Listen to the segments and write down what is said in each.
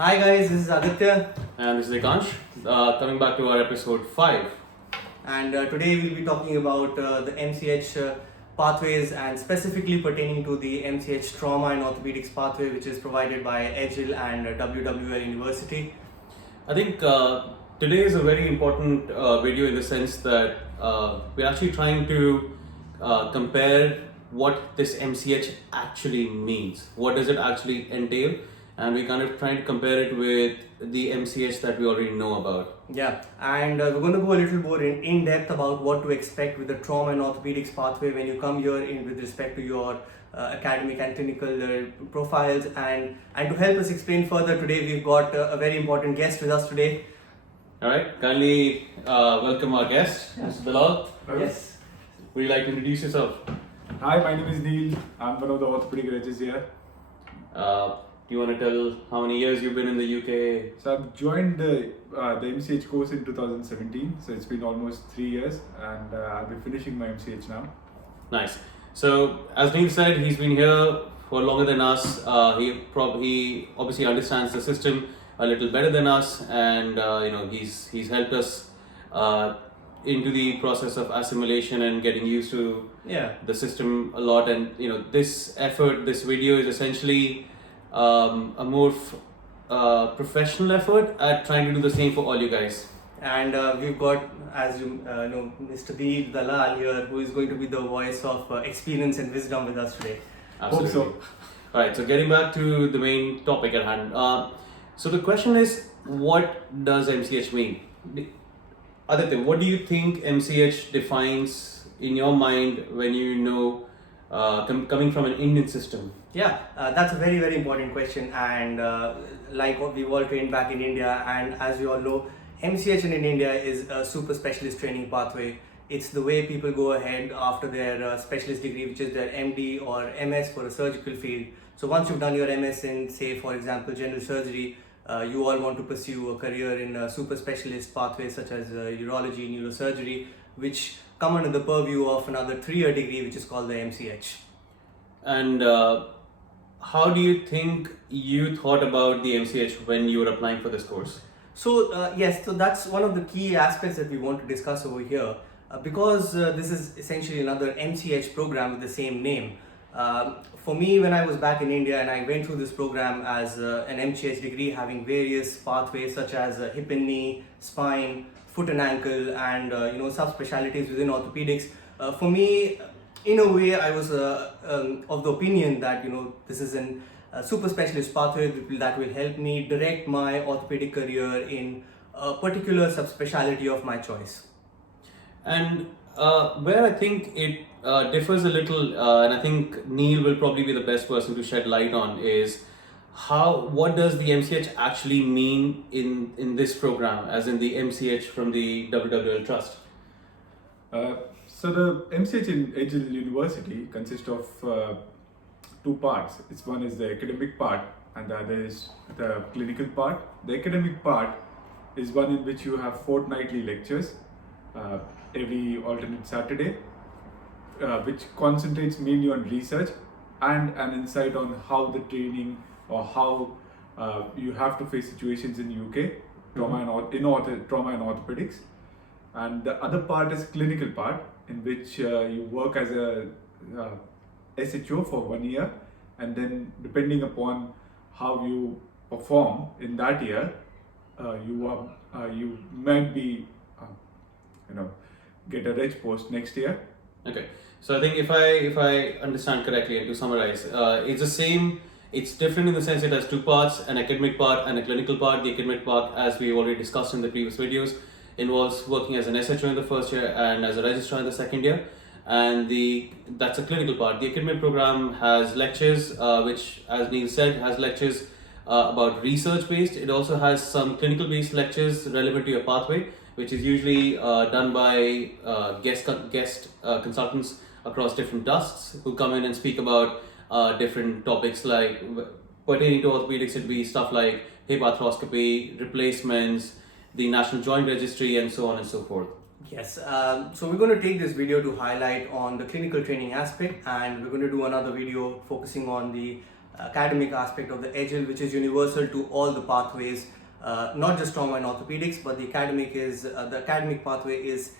Hi guys, this is Aditya, And this is ekansh, coming back to our episode 5. and today we'll be talking about the MCH pathways and specifically pertaining to the MCH trauma and orthopedics pathway, which is provided by EGIL and WWL University. I think today is a very important video in the sense that we're actually trying to compare what this MCH actually means. What does it actually entail? And we're kind of trying to compare it with the MCH that we already know about. Yeah, and we're going to go a little more in depth about what to expect with the trauma and orthopedics pathway when you come here in with respect to your academic and clinical profiles. And to help us explain further today, we've got a very important guest with us today. All right, kindly welcome our guest, Mr. Dalal. Yes. Would you like to introduce yourself? Hi, my name is Neel. I'm one of the orthopedic registrars here. Do you want to tell how many years you've been in the UK? So I've joined the MCH course in 2017. So it's been almost 3 years, and I'll be finishing my MCH now. Nice. So, as Neel said, he's been here for longer than us. He obviously understands the system a little better than us, and he's helped us into the process of assimilation and getting used to the system a lot. And this effort, this video is essentially a more professional effort at trying to do the same for all you guys. And we've got, as you know, Mr Neel Dalal here, who is going to be the voice of experience and wisdom with us today. Absolutely. Hope so. All right, so getting back to the main topic at hand. So the question is, what does MCH mean? Aditya, what do you think MCH defines in your mind when you know coming from an Indian system? Yeah, that's a very, very important question. And like what we've all trained back in India, and as you all know, MCH in India is a super specialist training pathway. It's the way people go ahead after their specialist degree, which is their MD or MS for a surgical field. So once you've done your MS in, say, for example, general surgery, you all want to pursue a career in a super specialist pathways such as urology, neurosurgery, which come under the purview of another 3-year degree, which is called the MCH. And how do you think you thought about the MCH when you were applying for this course? So yes, so that's one of the key aspects that we want to discuss over here, because this is essentially another MCH program with the same name. For me, when I was back in India and I went through this program as an MCH degree having various pathways such as hip and knee, spine, foot and ankle, and subspecialties within orthopedics, for me, in a way, I was of the opinion that this is a super specialist pathway that will help me direct my orthopedic career in a particular subspecialty of my choice. And where I think it differs a little, and I think Neel will probably be the best person to shed light on, is what does the MCH actually mean in this program, as in the MCH from the WWL Trust? So the MCH in EGIL University consists of 2 parts. One is the academic part, and the other is the clinical part. The academic part is one in which you have fortnightly lectures every alternate Saturday, which concentrates mainly on research and an insight on how the training or how you have to face situations in UK, trauma and orthopedics. And the other part is clinical part, in which you work as a SHO for 1 year, and then depending upon how you perform in that year, you might be get a reg post next year. Okay, so I think if I understand correctly, and to summarize, it's the same. It's different in the sense it has 2 parts: an academic part and a clinical part. The academic part, as we already discussed in the previous videos, involves working as an SHO in the first year and as a registrar in the second year, and that's a clinical part. The academic program has lectures, which, as Neel said, has lectures about research based. It also has some clinical based lectures relevant to your pathway, which is usually done by guest consultants across different trusts who come in and speak about different topics like pertaining to orthopedics. It'd be stuff like hip arthroscopy, replacements, the National Joint Registry, and so on and so forth. Yes, so we're going to take this video to highlight on the clinical training aspect, and we're going to do another video focusing on the academic aspect of the EGIL, which is universal to all the pathways, not just trauma and orthopedics, but the academic pathway is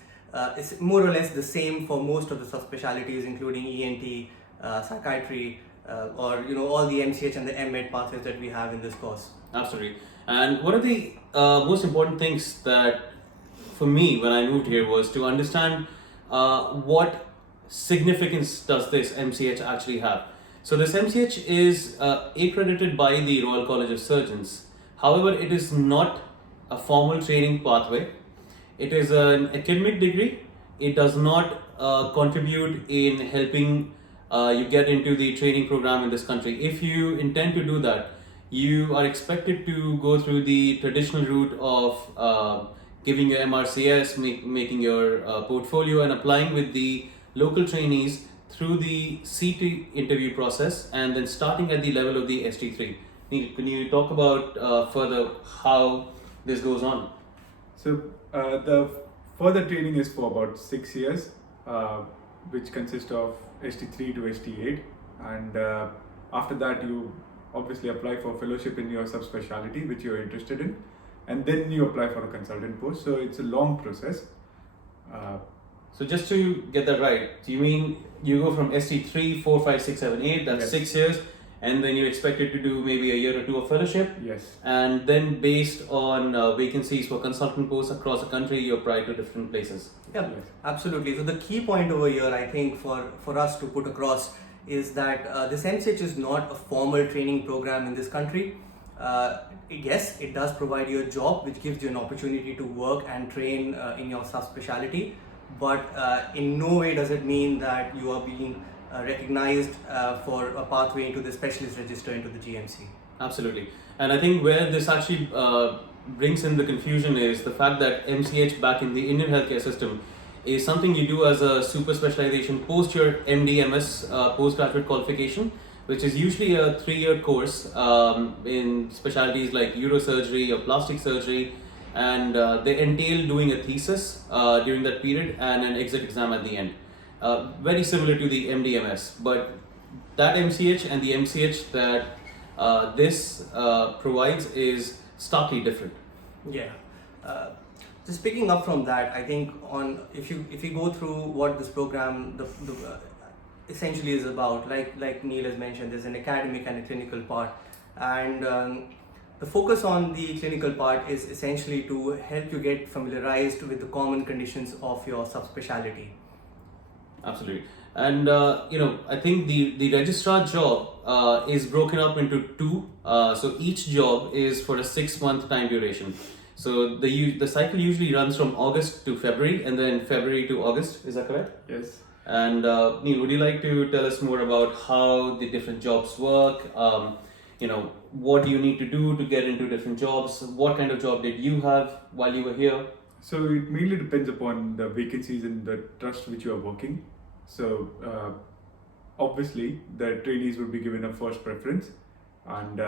more or less the same for most of the subspecialties, including ENT, psychiatry, or all the MCH and the M.Ed pathways that we have in this course. Absolutely. And one of the most important things that for me when I moved here was to understand what significance does this MCH actually have. So this MCH is accredited by the Royal College of Surgeons. However, it is not a formal training pathway. It is an academic degree. It does not contribute in helping you get into the training program in this country. If you intend to do that, you are expected to go through the traditional route of giving your MRCS, making your portfolio and applying with the local trainees through the CT interview process and then starting at the level of the ST3. Neel, can you talk about further how this goes on? So the further training is for about 6 years, which consists of ST3 to ST8, and after that you obviously apply for fellowship in your subspecialty which you are interested in, and then you apply for a consultant post. So it's a long process. So just to get that right, do you mean you go from ST3, 4, 5, 6, 7, 8, that's Yes. 6 years, and then you're expected to do maybe a year or two of fellowship? Yes. And then based on vacancies for consultant posts across the country, you apply to different places. Yeah, Yes. absolutely. So the key point over here, I think, for us to put across is that this MCH is not a formal training program in this country. Yes, it does provide you a job, which gives you an opportunity to work and train in your subspecialty, but in no way does it mean that you are being recognized for a pathway into the specialist register into the GMC. Absolutely. And I think where this actually brings in the confusion is the fact that MCH back in the Indian healthcare system is something you do as a super specialization post your MD/MS postgraduate qualification, which is usually a 3-year course in specialties like neurosurgery or plastic surgery, and they entail doing a thesis during that period and an exit exam at the end. Very similar to the MD/MS, but that MCH and the MCH that this provides is starkly different. Yeah. Just picking up from that, I think if you go through what this program essentially is about, like Neel has mentioned, there's an academic and a clinical part, and the focus on the clinical part is essentially to help you get familiarized with the common conditions of your subspecialty. Absolutely. And I think the registrar job is broken up into two. So each job is for a 6-month time duration. So the cycle usually runs from August to February and then February to August. Is that correct? Yes. And Neel, would you like to tell us more about how the different jobs work? What do you need to do to get into different jobs? What kind of job did you have while you were here? So it mainly depends upon the vacancies in the trust which you are working. So obviously the trainees would be given a first preference, and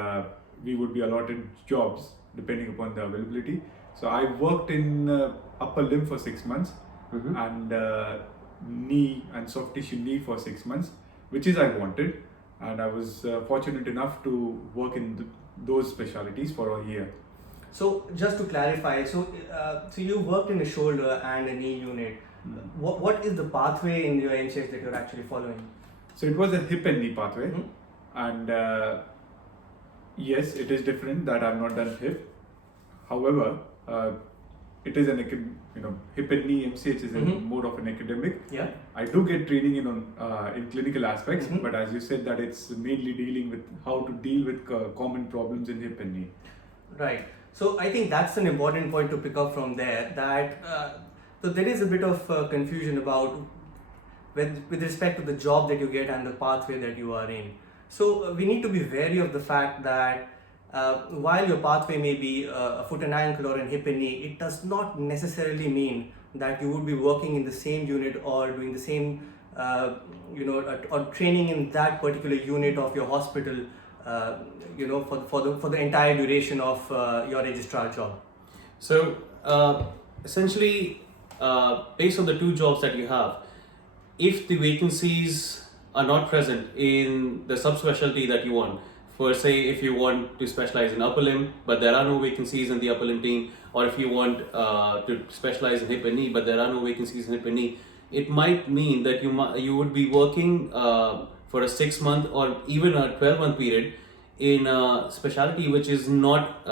we would be allotted jobs depending upon the availability. So I worked in upper limb for 6 months, Mm-hmm. and knee and soft tissue knee for 6 months, which is I wanted, and I was fortunate enough to work in those specialties for a year. So just to clarify, so you worked in a shoulder and a knee unit. What is the pathway in your MCH that you're actually following? So it was a hip and knee pathway, Mhm. and yes, it is different that I've not done hip. However, it is hip and knee MCH is Mhm. more of an academic. Yeah. I do get training in clinical aspects, Mhm. but as you said, that it's mainly dealing with how to deal with common problems in hip and knee. Right. So I think that's an important point to pick up from there. So there is a bit of confusion about with respect to the job that you get and the pathway that you are in. So we need to be wary of the fact that while your pathway may be a foot and ankle or a hip and knee, it does not necessarily mean that you would be working in the same unit or doing the same, or training in that particular unit of your hospital, for the entire duration of your registrar job. So essentially, based on the two jobs that you have, if the vacancies are not present in the subspecialty that you want, for say if you want to specialize in upper limb, but there are no vacancies in the upper limb team, or if you want to specialize in hip and knee, but there are no vacancies in hip and knee, it might mean that you would be working for a 6-month or even a 12-month period in a specialty which is not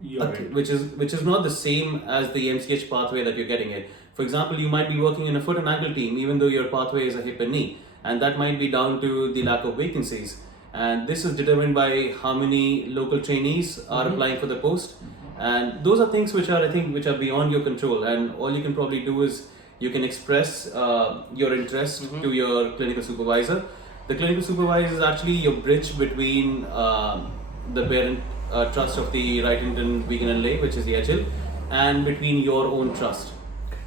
which is not the same as the MCH pathway that you're getting it. For example, you might be working in a foot and ankle team even though your pathway is a hip and knee, and that might be down to the lack of vacancies. And this is determined by how many local trainees are applying for the post. And those are things which are, I think, which are beyond your control. And all you can probably do is you can express your interest to your clinical supervisor. The clinical supervisor is actually your bridge between the parent trust of the Right Indian Vegan and Lay, which is the HL, and between your own trust.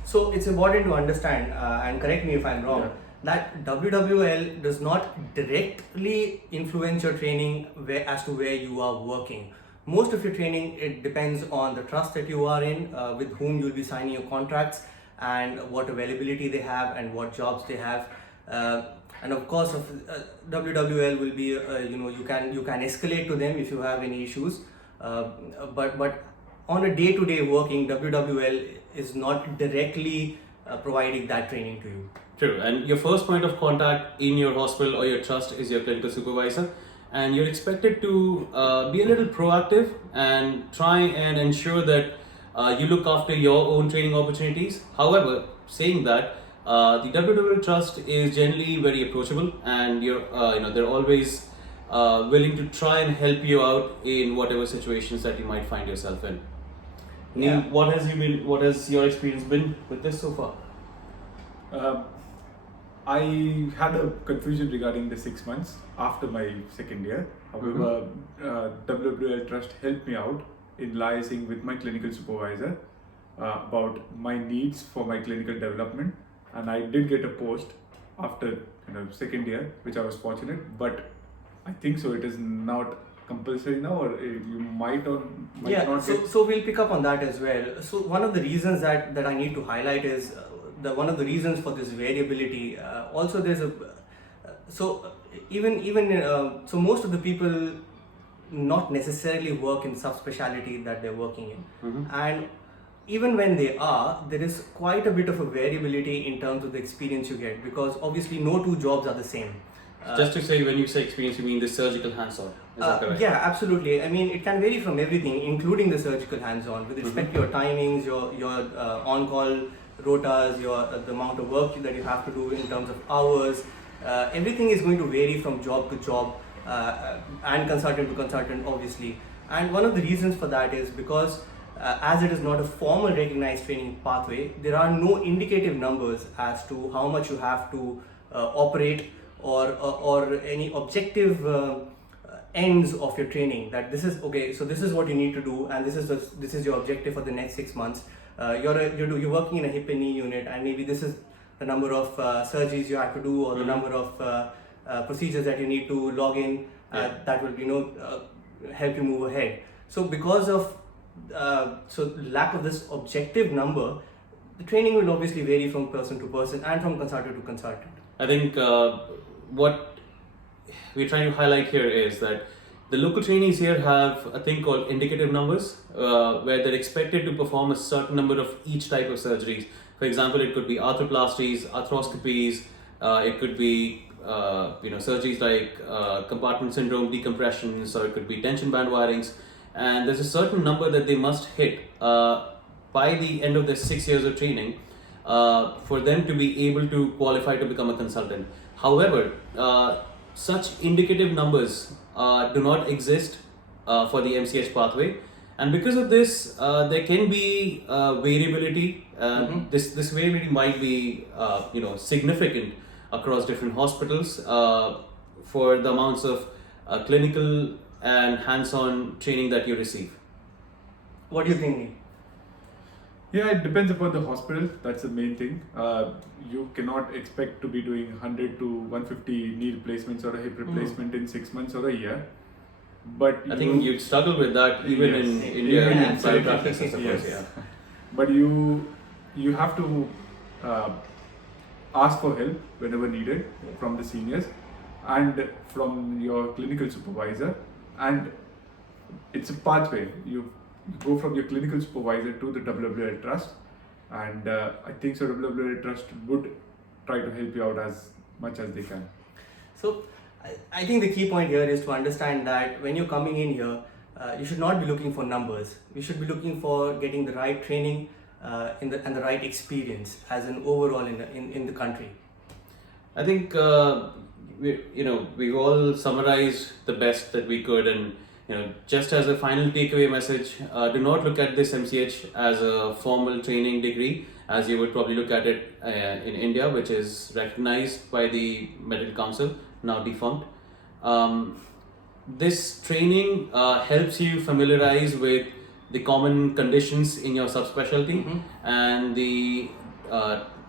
So it's important to understand, and correct me if I'm wrong, that WWL does not directly influence your training as to where you are working. Most of your training, it depends on the trust that you are in, with whom you'll be signing your contracts, and what availability they have and what jobs they have. And of course, WWL will be, you can escalate to them if you have any issues. But on a day-to-day working, WWL is not directly providing that training to you. True, and your first point of contact in your hospital or your trust is your clinical supervisor, and you're expected to be a little proactive and try and ensure that you look after your own training opportunities. However, saying that, the WWL trust is generally very approachable, and they're always willing to try and help you out in whatever situations that you might find yourself in. Neel, what has your experience been with this so far? I had a confusion regarding the 6 months after my second year. However, WWL Trust helped me out in liaising with my clinical supervisor about my needs for my clinical development, and I did get a post after second year, which I was fortunate. But I think so it is not compulsory now, or you might or might not get. So we'll pick up on that as well. So one of the reasons that I need to highlight is one of the reasons for this variability. Also, there's a so most of the people not necessarily work in subspecialty that they're working in, and even when they are, there is quite a bit of a variability in terms of the experience you get, because obviously no two jobs are the same. Just to say, when you say experience, you mean the surgical hands-on, is that correct? Yeah, absolutely. I mean, it can vary from everything, including the surgical hands-on, with respect to your timings, your on-call rotas, the amount of work that you have to do in terms of hours. Everything is going to vary from job to job and consultant to consultant, obviously. And one of the reasons for that is because as it is not a formal recognized training pathway, there are no indicative numbers as to how much you have to operate, or any objective ends of your training, that this is okay, so this is what you need to do, and this is your objective for the next 6 months. You're working in a hip and knee unit, and maybe this is the number of surgeries you have to do, or the number of procedures that you need to log in, that will help you move ahead. So because of lack of this objective number, the training will obviously vary from person to person and from consultant to consultant. I think what we're trying to highlight here is that the local trainees here have a thing called indicative numbers, where they're expected to perform a certain number of each type of surgeries. For example, it could be arthroplasties, arthroscopies, it could be surgeries like compartment syndrome, decompressions, or it could be tension band wirings. And there's a certain number that they must hit by the end of their 6 years of training for them to be able to qualify to become a consultant. However, such indicative numbers do not exist for the MCH pathway, and because of this, there can be variability. This variability might be significant across different hospitals for the amounts of clinical and hands-on training that you receive. What do you think, Neel? Yeah, it depends upon the hospital. That's the main thing. You cannot expect to be doing 100 to 150 knee replacements or a hip replacement in 6 months or a year. But I think you'd struggle with that even in India and private practice, I suppose. Yes. But you have to ask for help whenever needed from the seniors, and from your clinical supervisor, and it's a pathway. You go from your clinical supervisor to the WWL Trust, and I think so WWL Trust would try to help you out as much as they can. So I think the key point here is to understand that when you're coming in here, you should not be looking for numbers. You should be looking for getting the right training and the right experience as an overall in the country. I think we've all summarized the best that we could, and just as a final takeaway message, do not look at this MCH as a formal training degree, as you would probably look at it in India, which is recognized by the Medical Council, now defunct. This training helps you familiarize with the common conditions in your subspecialty, and the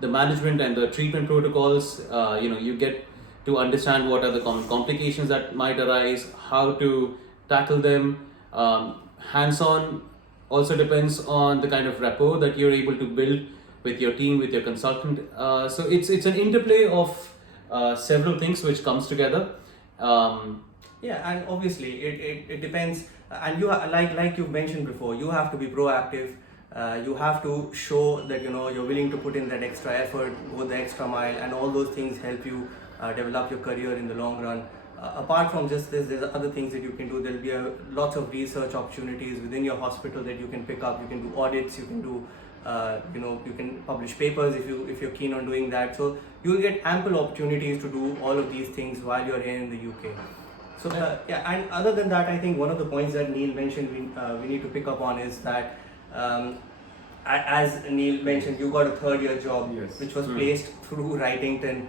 management and the treatment protocols. You get to understand what are the common complications that might arise, how to tackle them. Hands-on also depends on the kind of rapport that you're able to build with your team, with your consultant. So it's an interplay of several things which comes together. Yeah, and obviously it depends, and you like you mentioned before, you have to be proactive. You have to show that you're willing to put in that extra effort, go the extra mile, and all those things help you develop your career in the long run. Apart from just this, there's other things that you can do. There'll be lots of research opportunities within your hospital that you can pick up. You can do audits. You can do you can publish papers if you're keen on doing that. So you'll get ample opportunities to do all of these things while you're here in the UK. So and other than that, I think one of the points that Neel mentioned we need to pick up on is that as Neel mentioned, you got a third-year job, Yes. which was placed through Wrightington.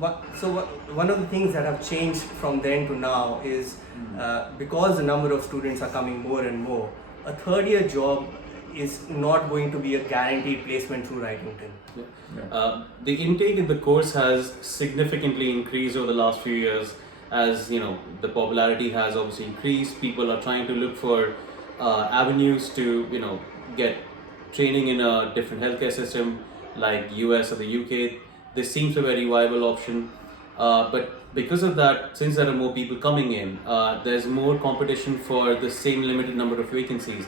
One of the things that have changed from then to now is because the number of students are coming more and more, a third-year job is not going to be a guaranteed placement through Wrightington. Yeah. The intake in the course has significantly increased over the last few years. As the popularity has obviously increased, people are trying to look for avenues to get training in a different healthcare system like US or the UK. This seems a very viable option, but because of that, since there are more people coming in, there's more competition for the same limited number of vacancies,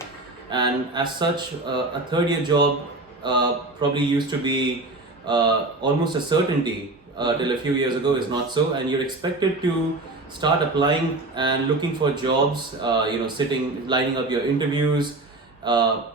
and as such, a third-year job probably used to be almost a certainty. Till a few years ago is not so, and you're expected to start applying and looking for jobs, lining up your interviews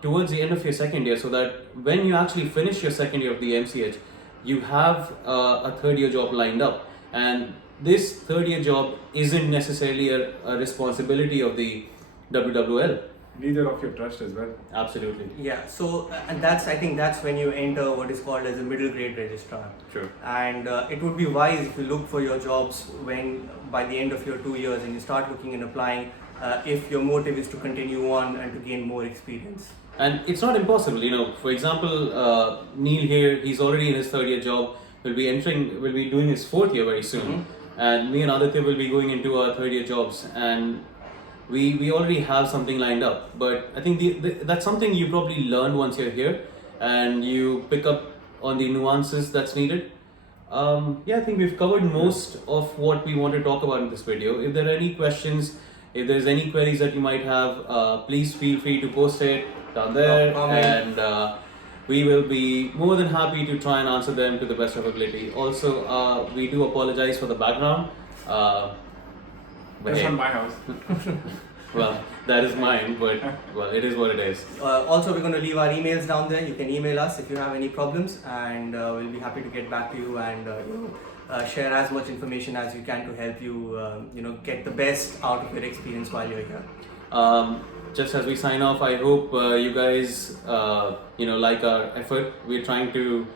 towards the end of your second year, so that when you actually finish your second year of the MCH, you have a third-year job lined up. And this third-year job isn't necessarily a responsibility of the WWL. Neither of your trust as well. Absolutely. Yeah, so and I think that's when you enter what is called as a middle grade registrar. Sure. And it would be wise if you look for your jobs when by the end of your 2 years and you start looking and applying, if your motive is to continue on and to gain more experience. And it's not impossible, for example, Neel here, he's already in his third-year job, will be doing his fourth year very soon, and me and Aditya will be going into our third-year jobs, and we already have something lined up. But I think that's something you probably learn once you're here, and you pick up on the nuances that's needed. I think we've covered most of what we want to talk about in this video. If there are any questions, if there's any queries that you might have, please feel free to post it down there, and we will be more than happy to try and answer them to the best of our ability. Also, we do apologize for the background. That's not my house. Well, that is mine, but well, it is what it is. Also, we're going to leave our emails down there. You can email us if you have any problems, and we'll be happy to get back to you and share as much information as we can to help you, get the best out of your experience while you're here. Just as we sign off, I hope you guys, like our effort. We're trying to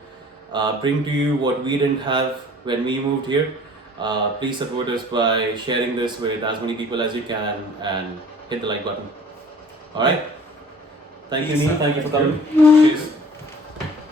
bring to you what we didn't have when we moved here. Please support us by sharing this with as many people as you can and hit the like button. Alright? Thank you, Neel. Thank you for coming. Cheers.